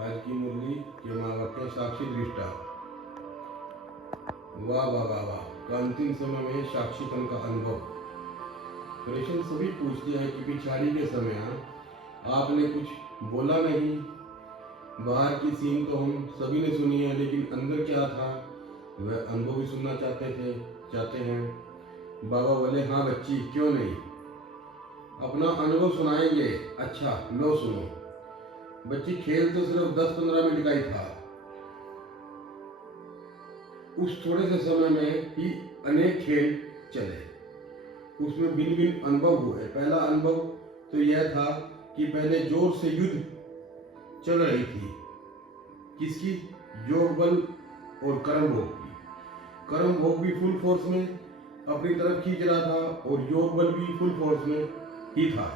आज की मुरली के माँ बाप का साक्षी दृष्टा। वाह वाह वाह वाह का अंतिम समय में साक्षीपन का अनुभव। प्रश्न सभी पूछते हैं कि पिछाड़ी के समय आपने कुछ बोला नहीं। बाहर की सीन तो हम सभी ने सुनी है, लेकिन अंदर क्या था वह अनुभव भी सुनना चाहते हैं। बाबा बोले, हाँ बच्ची, क्यों नहीं, अपना अनुभव सुनाएंगे। अच्छा लो सुनो। बच्ची, खेल तो सिर्फ 10-15 मिनट का ही था। उस थोड़े से समय में ही अनेक खेल चले, उसमें भिन्न भिन्न अनुभव हुए। पहला अनुभव तो यह था कि पहले जोर से युद्ध चल रही थी। किसकी? योग बल और कर्म भोग की। कर्म भोग भी फुल फोर्स में अपनी तरफ खींच रहा था और योग बल भी फुल फोर्स में ही था।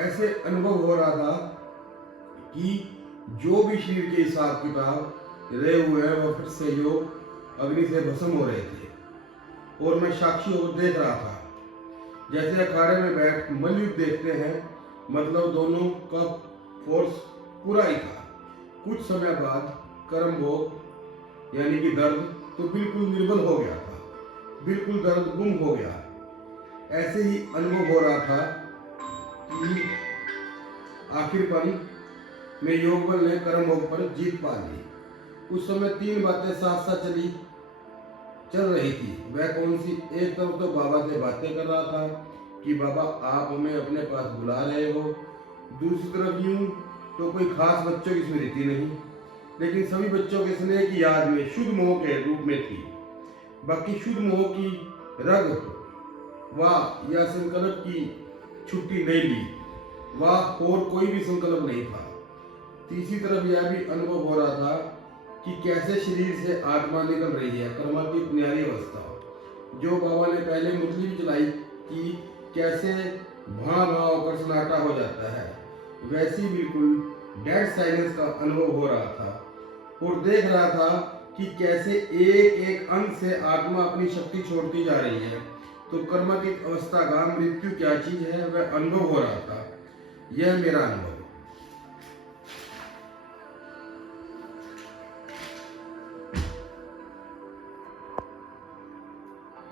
ऐसे अनुभव हो रहा था कि जो भी शरीर के हिसाब किताब रहे हुए हैं वह फिर से योग अग्नि से भस्म हो रहे थे और मैं साक्षी होकर देख रहा था। जैसे अखाड़े में बैठ मल्लयुद्ध देखते हैं, मतलब दोनों का फोर्स पूरा ही था। कुछ समय बाद कर्म भोग यानी कि दर्द तो बिल्कुल निर्बल हो गया था, बिल्कुल दर्द गुम हो गया। ऐसे ही अनुभव हो रहा था कि आखिरपन में योग बल ने कर्म भोग पर जीत पा ली। उस समय 3 बातें साथ साथ चल रही थी। वह कौन सी? एक तरफ तो बाबा से बातें कर रहा था कि बाबा आप हमें अपने पास बुला रहे हो। दूसरी तरफ यूं तो कोई खास बच्चों की स्मृति नहीं, लेकिन सभी बच्चों के स्नेह की याद में शुद्ध मोह के रूप में थी। बाकी शुद्ध मोह की रग वाह या संकल्प की छुट्टी नहीं ली, वाह और कोई भी संकल्प नहीं था। तीसरी तरफ यह भी अनुभव हो रहा था कि कैसे शरीर से आत्मा निकल रही है, कर्मातीत न्यारी अवस्था। जो बाबा ने पहले मुरली भी चलाई कि कैसे भां भां होकर सन्नाटा हो जाता है, वैसी बिल्कुल डेड साइलेंस का अनुभव हो रहा था। और देख रहा था कि कैसे एक एक अंग से आत्मा अपनी शक्ति छोड़ती जा रही है। तो कर्मातीत अवस्था का मृत्यु क्या चीज है वह अनुभव हो रहा था। यह मेरा अनुभव।